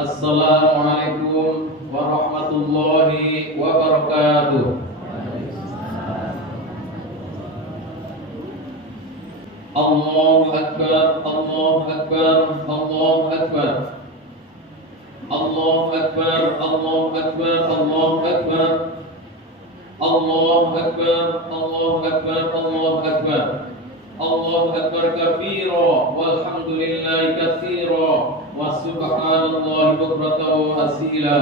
Assalamualaikum warahmatullahi wabarakatuh. Allahu Akbar, Allahu Akbar, Allahu Akbar. Allahu Akbar, Allahu Akbar, Allahu Akbar. Allahu Akbar, Allahu Akbar, Allahu Akbar. Allahu Akbar kabira walhamdulillahi katsira wa subhanallahi bukratan wa asila.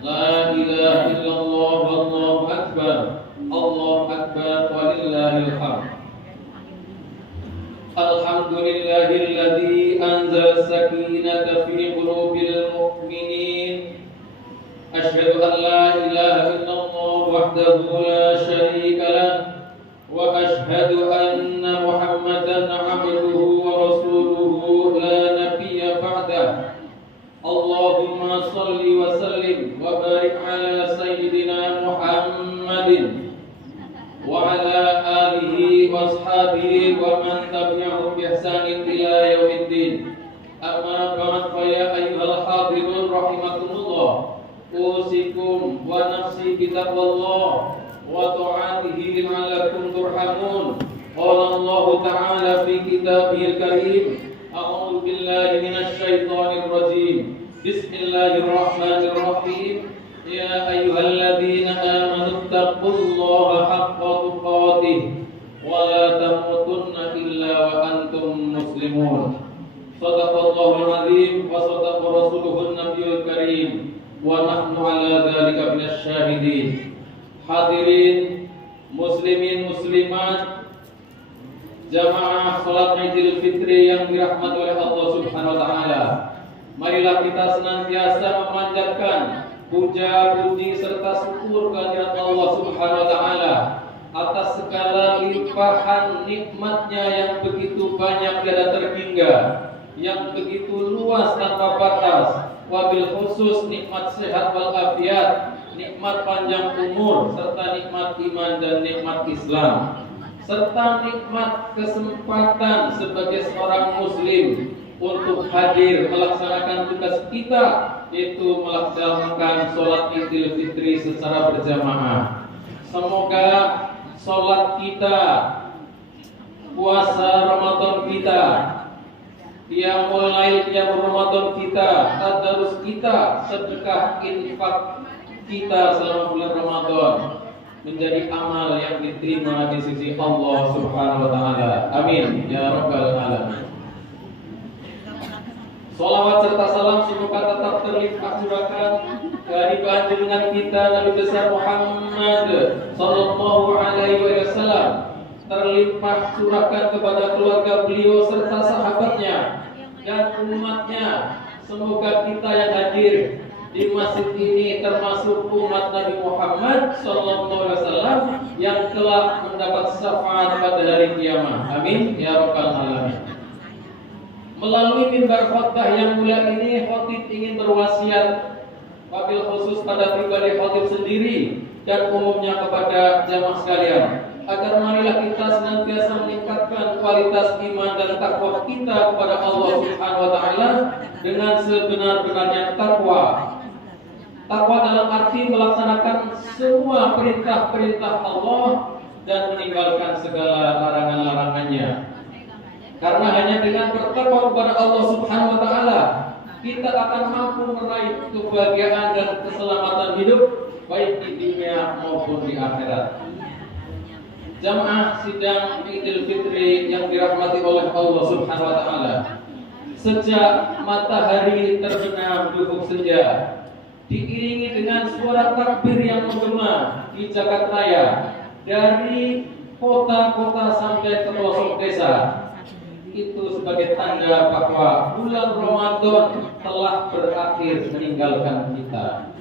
La ilaha illallah wallahu akbar. Allahu akbar walillahil hamd. Alhamdulillahilladzi anzala sakinata fi qulubil mu'minin. Asyhadu an la ilaha illallah wahdahu la syarika lah wa asyhadu anna Muhammadan 'abduhu wa rasuluhu la nabiyya ba'dah. Allahumma shalli wa sallim wa barik ala sayyidina Muhammadin wa ala alihi wa ashabihi wa man tabi'ahum bi ihsanin ila yaumiddin. Amma ba'd, fa ya ayyuhal hadirun rahimakumullah. Usikum wa nafsi bitaqwallah wa ta'atihi la'allakum turhamun. Qala Allah ta'ala fi kitabihil karim, a'udzu billahi minasy syaithanir rajim. Bismillahirrahmanirrahim. Ya ayyuhalladzina amanu taqullaha haqqa tuqatih wa la tamutunna illa wa antum muslimun. Shadaqallahul azim wa shadaqa rasuluhun nabiyul karim wa nahnu ala dzalika minasy syahidin. Hadirin muslimin muslimat, jamaah salat Idul Fitri yang dirahmati oleh Allah Subhanahu wa taala. Marilah kita senantiasa memanjatkan puja, puji serta syukur kehadirat Allah Subhanahu wa taala atas segala limpahan nikmatnya yang begitu banyak tiada terhingga, yang begitu luas tanpa batas. Wabil khusus nikmat sehat wal afiat, nikmat panjang umur, serta nikmat iman dan nikmat Islam, serta nikmat kesempatan sebagai seorang muslim untuk hadir melaksanakan tugas kita, yaitu melaksanakan sholat Idul Fitri secara berjamaah. Semoga sholat kita, puasa Ramadan kita, qiyamul lail qiyamul Ramadan kita, tadarus kita, sedekah infak kita selama bulan Ramadan menjadi amal yang diterima di sisi Allah Subhanahu wa taala. Amin ya rabbal alamin. Salawat serta salam semoga tetap terlimpah curahkan dari junjungan kita Nabi besar Muhammad sallallahu alaihi wasallam, terlimpah curahkan kepada keluarga beliau serta sahabatnya dan umatnya. Semoga kita yang hadir di masjid ini termasuk umat Nabi Muhammad sallallahu alaihi wasallam yang telah mendapat syafaat pada hari kiamat. Amin ya rabbal alamin. Melalui mimbar khotbah yang mulia ini, khotib ingin berwasiat wabil khusus pada pribadi khotib sendiri dan umumnya kepada jamaah sekalian, agar marilah kita senantiasa meningkatkan kualitas iman dan takwa kita kepada Allah Subhanahu wa taala dengan sebenar-benarnya takwa. Takwa dalam arti melaksanakan semua perintah-perintah Allah dan meninggalkan segala larangan-larangannya. Karena hanya dengan bertakwa kepada Allah Subhanahu wa taala kita akan mampu meraih kebahagiaan dan keselamatan hidup baik di dunia maupun di akhirat. Jamaah sidang Idul Fitri yang dirahmati oleh Allah Subhanahu wa taala, sejak matahari terbenam di ufuk senja, diiringi dengan suara takbir yang menggema di jagat raya dari kota-kota sampai ke pelosok desa, itu sebagai tanda bahwa bulan Ramadan telah berakhir meninggalkan kita.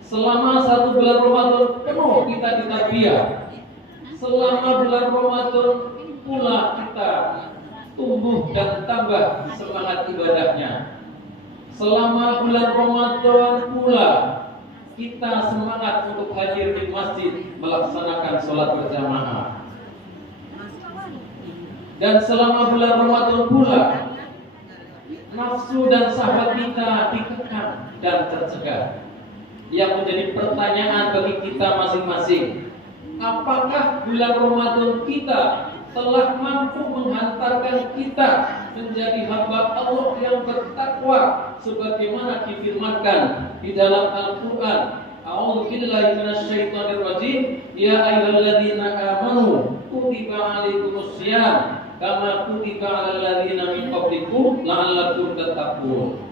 Selama 1 bulan Ramadan penuh kita ditarbiyah. Selama bulan Ramadan pula kita tumbuh dan tambah semangat ibadahnya. Selama bulan Ramadan pula kita semangat untuk hadir di masjid melaksanakan sholat berjamaah. Dan selama bulan Ramadan pula nafsu dan sahabat kita ditekan dan tercegah. Yang menjadi pertanyaan bagi kita masing-masing, apakah bulan Ramadan kita telah mampu menghantarkan kita menjadi hamba Allah yang bertakwa sebagaimana difirmankan di dalam Al-Qur'an, A'udzu billahi minasyaitonir rajim, ya ayyuhalladzina amanu kutiba 'alaikumusiyam kama kutiba 'alal ladzina min qablikum la'allakum tattaqun.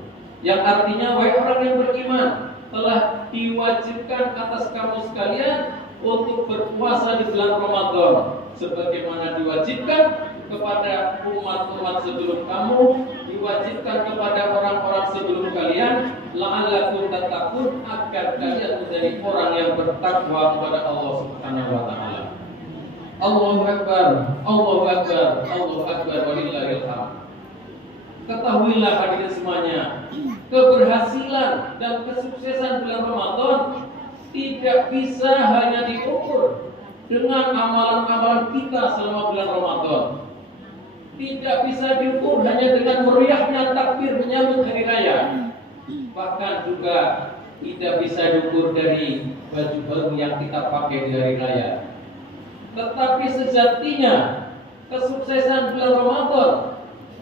Yang artinya, wahai orang yang beriman, telah diwajibkan atas kamu sekalian untuk berpuasa di bulan Ramadan sebagaimana diwajibkan kepada umat-umat sebelum kamu, diwajibkan kepada orang-orang sebelum kalian, la'allakum tattaqun, agar kalian menjadi orang yang bertakwa kepada Allah Subhanahu wa taala. Allahu akbar, Allahu akbar, Allahu akbar, walillahil hamd. Ketahuilah hadirin semuanya, keberhasilan dan kesuksesan bulan Ramadan tidak bisa hanya diukur dengan amalan-amalan kita selama bulan Ramadan. Tidak bisa diukur hanya dengan meriahnya takbir menyambut hari raya. Bahkan juga tidak bisa diukur dari baju baru yang kita pakai di hari raya. Tetapi sejatinya kesuksesan bulan Ramadan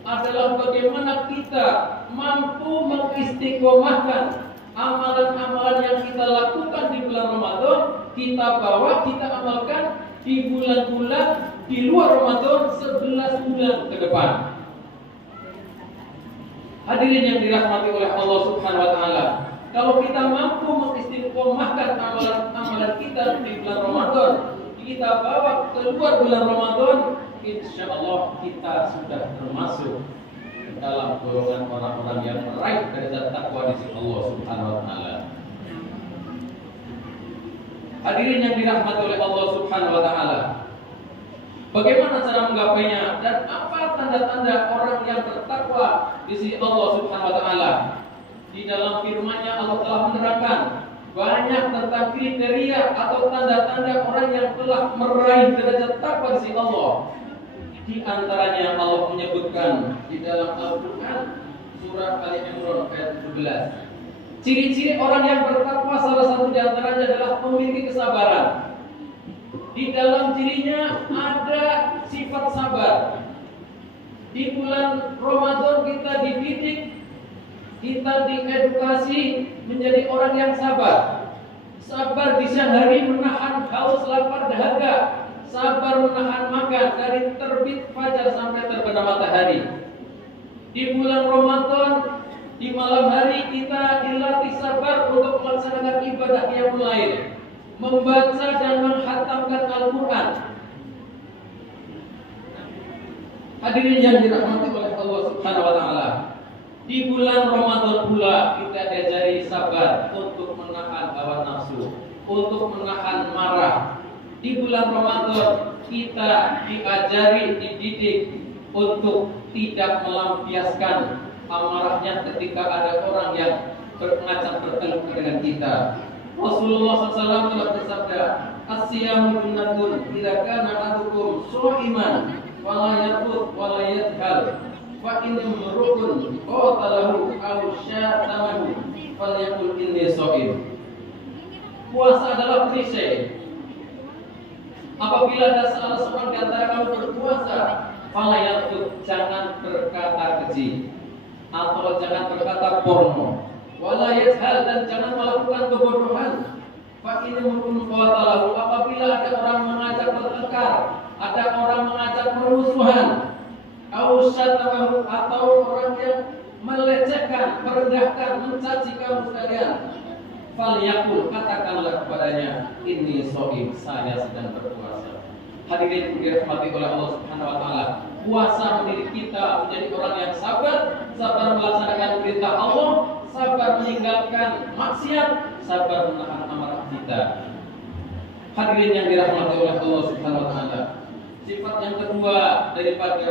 adalah bagaimana kita mampu mengistiqomahkan amalan-amalan yang kita lakukan di bulan Ramadan, kita bawa, kita amalkan di bulan-bulan di luar Ramadan 11 bulan ke depan. Hadirin yang dirahmati oleh Allah Subhanahu wa taala, kalau kita mampu mengistiqomahkan amalan-amalan kita di bulan Ramadan, kita bawa keluar bulan Ramadan, insya Allah kita sudah termasuk dalam golongan orang-orang yang meraih derajat takwa di sisi Allah Subhanahu wa taala. Hadirin yang dirahmati oleh Allah Subhanahu wa taala, bagaimana cara menggapainya dan apa tanda-tanda orang yang bertakwa di sisi Allah Subhanahu wa taala? Di dalam firman-Nya Allah telah menerangkan banyak tentang kriteria atau tanda-tanda orang yang telah meraih derajat takwa di sisi Allah. Di antaranya Allah menyebutkan di dalam Al-Qur'an surah Ali Imran ayat 17. Ciri-ciri orang yang bertakwa salah satu di antaranya adalah memiliki kesabaran. Di dalam dirinya ada sifat sabar. Di bulan Ramadan kita dididik, kita diedukasi menjadi orang yang sabar. Sabar di siang hari menahan haus, lapar, dahaga. Sabar menahan makan dari terbit fajar sampai terbenam matahari. Di bulan Ramadan, di malam hari kita dilatih sabar untuk melaksanakan ibadah qiyamul lail, membaca dan menghatamkan Al-Quran. Hadirin yang dirahmati oleh Allah Subhanahu wa taala, di bulan Ramadan pula kita diajari sabar untuk menahan hawa nafsu, untuk menahan marah. Di bulan Ramadan kita diajari, dididik untuk tidak melampiaskan amarahnya ketika ada orang yang mengajak bertemu dengan kita. Rasulullah SAW telah bersabda, "As-siyamu junnatun idza kana ahadukum sha'iman wa la yarfud wa la yadhhal fa in imru'un qatalahu aw syatamahu falyaqul inni sha'im." Puasa adalah perisai. Apabila ada salah seorang di antara kamu berpuasa, fala yarfud, jangan berkata keji atau jangan berkata porno, wala yajhal, dan jangan melakukan kebodohan. Fa in murun qatalahu, apabila ada orang mengajak bertengkar, ada orang mengajak permusuhan, atau orang yang melecehkan, merendahkan, mencaci kamu sekalian, falyaqul, katakanlah kepadanya, inni shaim, saya sedang berpuasa. Hadirin dirahmati oleh Allah Subhanahu wa taala, puasa mendidik kita menjadi orang yang sabar, sabar melaksanakan perintah Allah, sabar meninggalkan maksiat, sabar menahan amarah kita. Hadirin yang dirahmati oleh Allah Subhanahu wa taala, sifat yang kedua daripada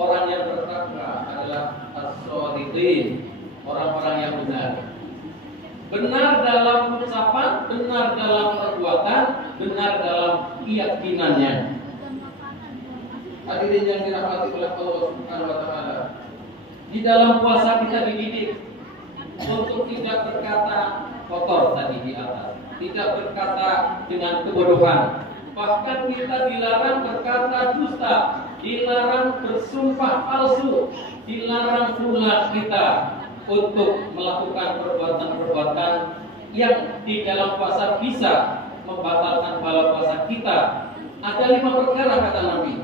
orang yang bertakwa adalah as-shadiqin, orang-orang yang benar. Benar dalam ucapan, benar dalam perbuatan, benar dalam keyakinannya. Hadirin yang dirahmati oleh Allah Subhanahu wa taala, Di dalam puasa kita dididik untuk tidak berkata kotor tadi di atas, tidak berkata dengan kebodohan. Bahkan kita dilarang berkata dusta, dilarang bersumpah palsu, dilarang pula kita untuk melakukan perbuatan-perbuatan yang di dalam puasa bisa membatalkan pahala puasa kita. Ada 5 perkara kata Nabi.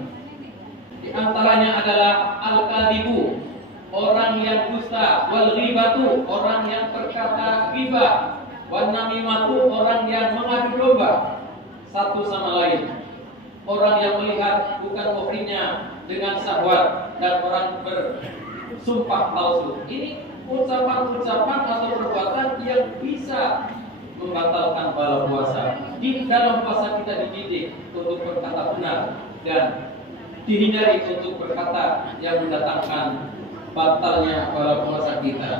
Di antaranya adalah al-kadibu, orang yang dusta, wal ghibatu, orang yang berkata ghibah, wan namimatu, orang yang mengadu domba satu sama lain, orang yang melihat bukan muhrimnya dengan syahwat, dan orang bersumpah palsu. Ini ucapan-ucapan atau perbuatan yang bisa membatalkan pahala puasa. Di dalam puasa kita dididik untuk berkata benar dan dihindari untuk berkata yang mendatangkan batalnya pahala puasa kita.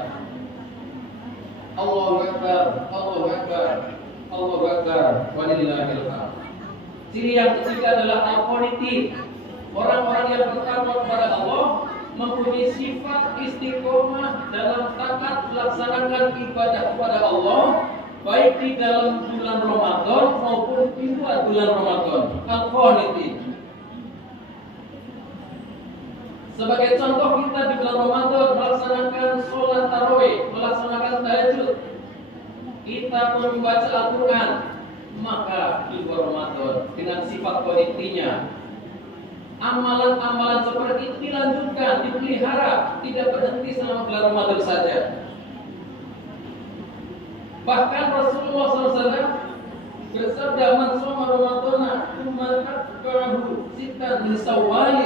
Allahu Akbar, Allahu Akbar, Allahu Akbar, walillahil hamd. Ciri yang ketiga adalah al-qanitin. Orang-orang yang bertakwa kepada Allah mempunyai sifat istiqomah dalam taat melaksanakan ibadah kepada Allah, baik di dalam bulan Ramadan maupun di luar bulan Ramadan. Al-qanitin. Sebagai contoh, kita di bulan Ramadan melaksanakan sholat tarawih, melaksanakan tahajud, kita pun membaca Al-Quran. Maka di bulan Ramadan dengan sifat kualitinya, amalan-amalan seperti itu dilanjutkan, dipelihara, tidak berhenti selama bulan Ramadan saja. Bahkan Rasulullah SAW bersabda, "Man shoma Ramadana tsumma atba'ahu sittan min Syawal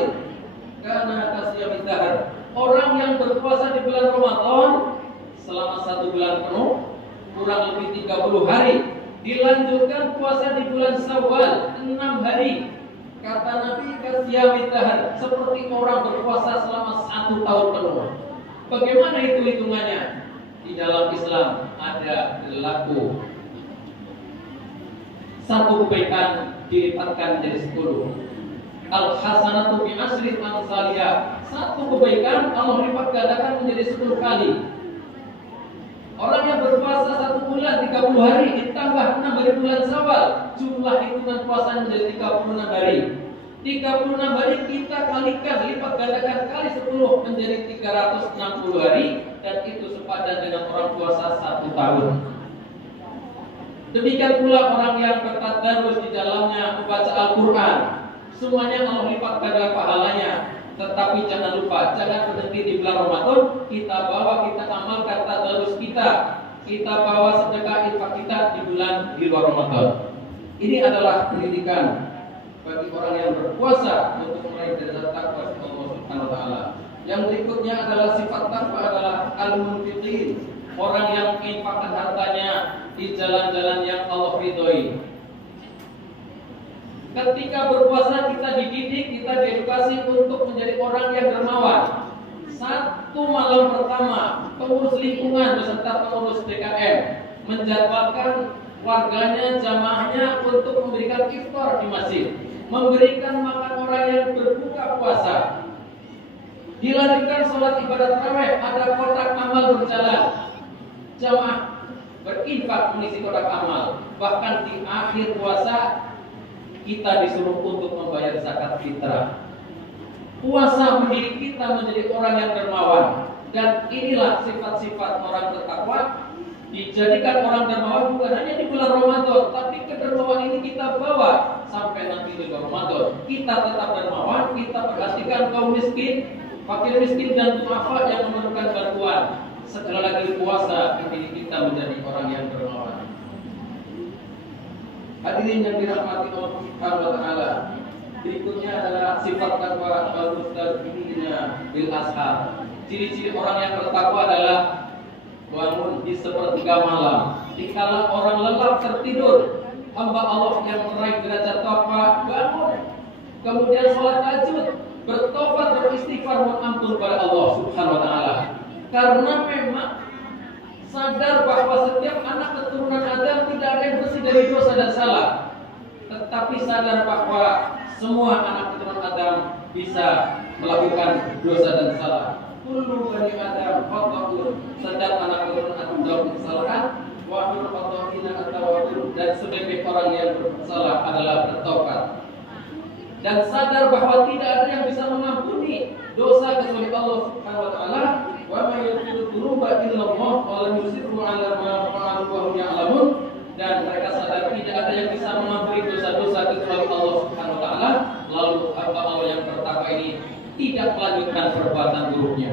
kana kasiyamid dahr." Orang yang berpuasa di bulan Ramadan selama 1 bulan penuh, kurang lebih 30 hari, dilanjutkan puasa di bulan Syawal 6 hari. Kata Nabi, kasiyamid dahr, seperti orang berpuasa selama 1 tahun penuh. Bagaimana itu hitungannya? Di dalam Islam ada berlaku 1 kebaikan dilipatkan menjadi 10. Al-hasanatu bi asri amsaliyah. 1 kebaikan Allah lipat gandakan menjadi 10 kali. Orang yang berpuasa 1 bulan 30 hari ditambah 6 hari bulan Syawal, jumlah hitungan puasa menjadi 36 hari. 36 hari kita kalikan, lipat gandakan kali 10 menjadi 360 hari, dan itu sepadan dengan orang puasa 1 tahun. Demikian pula orang yang bertadarus di dalamnya membaca Al-Quran, semuanya Allah lipat ganda pahalanya. Tetapi jangan lupa, jangan berhenti di bulan Ramadan. Kita bawa, kita amalkan tadarus kita bawa sedekah infak kita di luar Ramadan. Ini adalah pendidikan bagi orang yang berpuasa untuk meraih derajat takwa Allah Subhanahu wa taala. Yang berikutnya adalah sifat takwa adalah al-munfiqin, orang yang menginfakkan hartanya di jalan-jalan yang Allah ridhoi. Ketika berpuasa kita dididik, kita diedukasi untuk menjadi orang yang dermawan. 1 malam pertama, pengurus lingkungan beserta pengurus DKM menjadwalkan warganya, jamaahnya untuk memberikan iftar di masjid, memberikan makan orang yang berbuka puasa. Dilanjutkan sholat ibadat tarawih, ada kotak amal berjalan, jamaah berinfak mengisi kotak amal. Bahkan di akhir puasa kita disuruh untuk membayar zakat fitrah. Puasa mendidik kita menjadi orang yang dermawan, dan inilah sifat-sifat orang bertakwa. Dijadikan orang dermawan bukan hanya di bulan Ramadan, tapi kedermawan ini kita bawa sampai nanti di bulan Ramadan. Kita tetap dermawan, kita perhatikan kaum miskin, fakir miskin dan duafa yang memerlukan bantuan. Sekali lagi puasa mendidik kita menjadi orang yang dermawan. Hadirin yang dirahmati Allah Subhanahu wa taala, berikutnya adalah sifat takwa al-mustaqimina bil ashar. Ciri-ciri orang yang bertakwa adalah bangun di sepertiga malam. Dikala orang lelah tertidur, hamba Allah yang meraih derajat takwa bangun, kemudian sholat tahajud, bertobat, beristighfar, mohon ampun kepada Allah Subhanahu wa taala. Karena memang sadar bahwa setiap anak keturunan Adam tidak ada yang bersih dari dosa dan salah, tetapi sadar bahwa semua anak keturunan Adam bisa melakukan dosa dan salah. kullu bani Adam khata'un, setiap anak keturunan Adam dalam kesalahan, wa kullu khata'ina at-tawwabun, dan sebagai orang yang bersalah adalah bertobat. Dan sadar bahwa tidak ada yang bisa mengampuni dosa kecuali Allah Subhanahu wa taala. Wa may yaghfiru dzunuba illa Allah wa lam yusirru 'ala ma fa'alu wa hum ya'lamun. Dan mereka sadar tidak ada yang bisa mengampuni dosa-dosa kecuali Allah Subhanahu wa taala. Lalu hamba Allah yang bertakwa ini tidak melanjutkan perbuatan buruknya.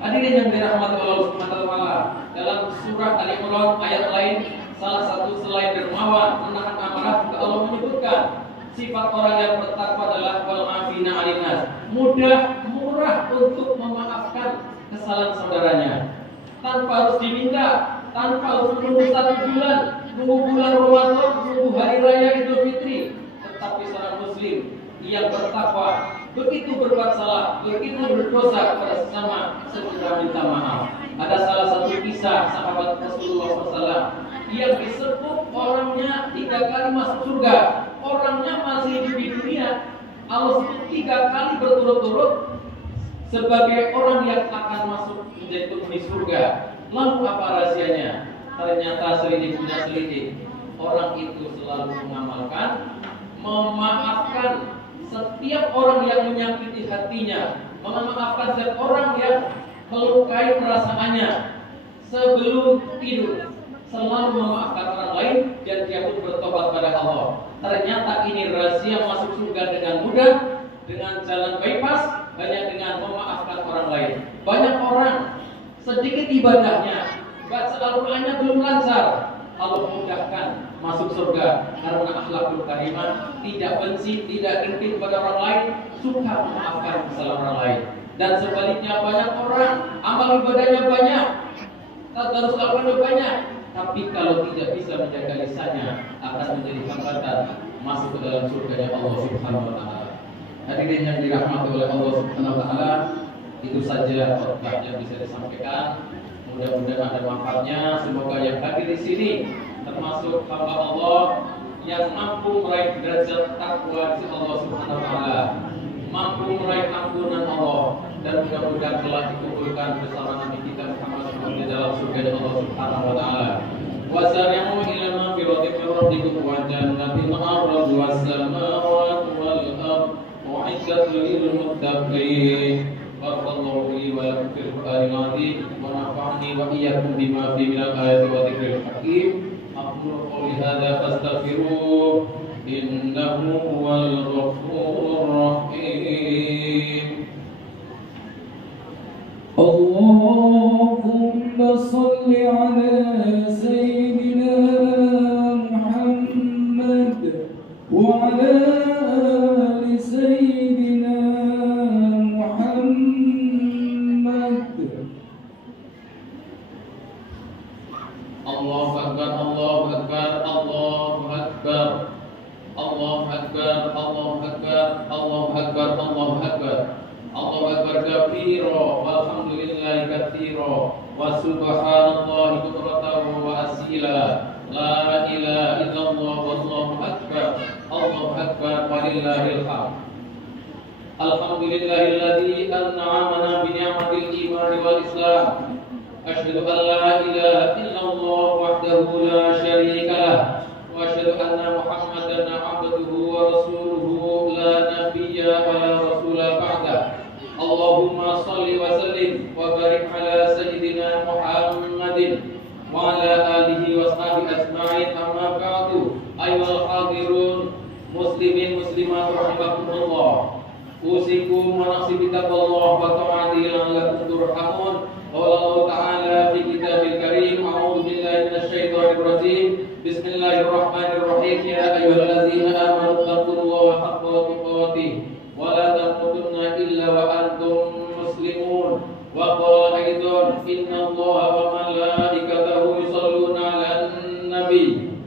Hadirin yang dirahmati Allah Subhanahu wa taala, dalam surah Al-Imran ayat lain, salah satu selain dermawan menahan amarah, Allah menyebutkan sifat orang yang bertakwa adalah wal afina 'alinnas, mudah murah untuk memaafkan kesalahan saudaranya, tanpa harus diminta, tanpa harus menunggu 1 bulan, nunggu bulan Ramadan, nunggu hari raya Idul Fitri. Tetapi seorang muslim yang bertakwa begitu berbuat salah, begitu berdosa kepada sesama, segera minta maaf. Ada salah satu kisah sahabat Rasulullah SAW yang disebut orangnya 3 kali masuk surga. Orangnya masih hidup di dunia, Allah sebut 3 kali berturut-turut sebagai orang yang akan masuk menjadi penghuni surga. Lalu apa rahasianya? Ternyata selidik punya selidik. Orang itu selalu mengamalkan, memaafkan setiap orang yang menyakiti hatinya, memaafkan setiap orang yang melukai perasaannya. Sebelum tidur selalu memaafkan orang lain, dan dia pun bertobat pada Allah. Ternyata ini rahasia masuk surga dengan mudah, dengan jalan bypass, hanya dengan memaafkan orang lain. Banyak orang sedikit ibadahnya, baca Al-Qur'annya belum lancar, Allah mudahkan masuk surga karena akhlakul karimah, tidak benci, tidak iri kepada orang lain, suka memaafkan kesalahan orang lain. Dan sebaliknya banyak orang amal ibadahnya banyak, tadarus Al-Qur'annya banyak, tapi kalau tidak bisa menjaga lisannya akan menjadi hambatan masuk ke dalam surganya Allah Subhanahu wa taala. Hadirin yang dirahmati oleh Allah Subhanahu wa taala, itu saja khotbah yang bisa disampaikan. Mudah-mudahan ada manfaatnya. Semoga yang hadir di sini termasuk hamba Allah yang mampu meraih derajat takwa di Allah Subhanahu wa taala, mampu meraih ampunan Allah, dan mudah-mudahan telah dikumpulkan bersama Nabi kita Muhammad SAW di dalam surga Allah Subhanahu wa taala. Wasari'u ila maghfiratin min rabbikum wa jannatin 'arduha as-samawati wal ardh u'iddat lil muttaqin. Barakallahu li wa lakum fil Qur'anil 'azim wa nafa'ani wa iyyakum bima fihi minal ayati wa dzikril hakim. Aqulu qawli hadza fastaghfiruh innahu huwal ghafurur rahim. Allahumma shalli ala sayyidina Muhammad wa ala ali sayyidina Muhammad. Allahu akbar, Allahu akbar, Allahu akbar. Allahu akbar, Allahu akbar, Allahu akbar, Allahu akbar. Allahu akbar kabira walhamdulillahi katsira wa subhanallahi bukratan wa asila. La ilaha illallah wallahu akbar. Allahu akbar walillahil hamd. Alhamdulillahilladzi an'amana bi ni'matil iman wal islam. Asyhadu an la ilaha illallah wahdahu la syarika lah wa asyhadu anna Muhammadan 'abduhu wa rasuluhu la nabiyya wa la rasula ba'da. Allahumma shalli wa sallim wa barik ala sayyidina Muhammadin wa ala alihi wa sahbihi ajma'in, amma ba'du. Ayyuhal hadirun muslimin muslimat rahimakumullah, usikum wa nafsi bitaqwallah wa ta'atihi la'allakum turhamun. Qala Allah ta'ala fi kitabil karim, a'udzu billahi minasy syaithanir rajim. Bismillahirrahmanirrahim. Ya ayyuhalladzina amanu taqullaha haqqa tuqatih wa la tamutunna illa wa antum muslimun. Wa qala aidan innallaha wa malaikatahu yusholluna 'alan nabi.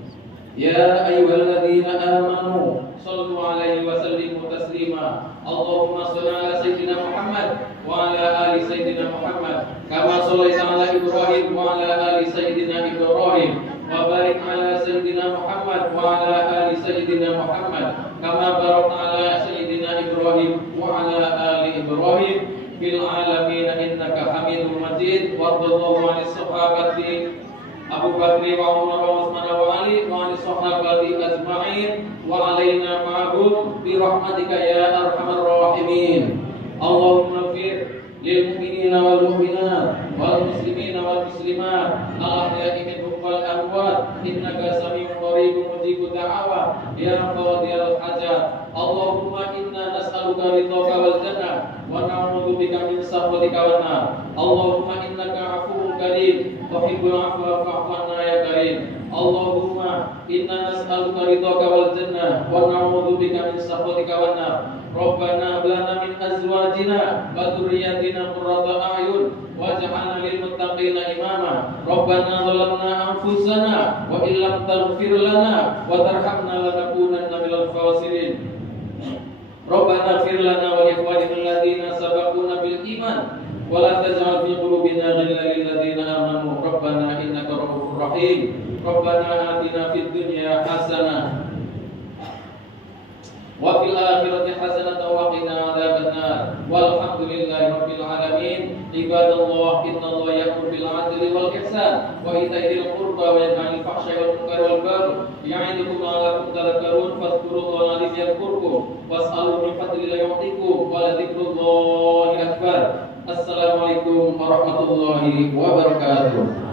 Ya ayyuhalladzina amanu shallu 'alaihi wa sallimu taslima. Allahumma shalli 'ala sayyidina Muhammad wa 'ala ali sayyidina Muhammad kama shallaita 'ala Ibrahim wa 'ala ali sayyidina Ibrahim wa barik 'ala sayyidina Muhammad wa 'ala ali sayyidina Muhammad kama barakta 'ala sayyidina Ibrahim wa 'ala ali Ibrahim fil alamin innaka Hamidum Majid. Warḍallahu 'anil sahabati Abu Bakri wa Umar wa Utsman wa Ali wa 'anil sahabati ajma'in wa 'alaina ma'hum bi rahmatika ya arhamar rahimin. Allahumma fir lil mu'minina wal mu'minat wal muslimina wal muslimat al ahya'i minhum wal amwat innaka sami'un qaribun mujibud da'awat ya qadiyal hajat. Allahumma inna nas'aluka ridhaka wal jannah wa na'udzu bika min sakhatika wan nar. Allahumma innaka 'afuwwun karim tuhibbul 'afwa fa'fu 'anna ya karim. Allahumma inna nas'aluka ridhaka wal jannah wa na'udzu bika min sakhatika wan nar. Rabbana hab lana min azwajina wa dhurriyyatina qurrata a'yun waj'alna lil muttaqina imama. Rabbana zalamna anfusana wa illam taghfir lana wa tarhamna lanakunanna minal khasirin. Rabbana ighfir lana wa li ikhwanina alladziina sabaquna bil iman wa la taj'al fi qulubina ghillan lil ladziina amanu. Rabbana innaka ra'ufur rahim. Rabbana atina fid dunya hasanah wa fil akhirati hasanatan wa qina adzabannar. Walhamdulillahi rabbil alamin. Ibadallah, innallaha ya'muru bil 'adli wal ihsan wa ita'i dzil qurba wa yanha 'anil fahsya'i wal munkari wal baghi ya'idukum la'allakum tadhakkarun. Fadhkurullaha yadhkurkum was'aluhu min fadlihi yu'tikum wa la dzikrullahi akbar. Assalamualaikum warahmatullahi wabarakatuh.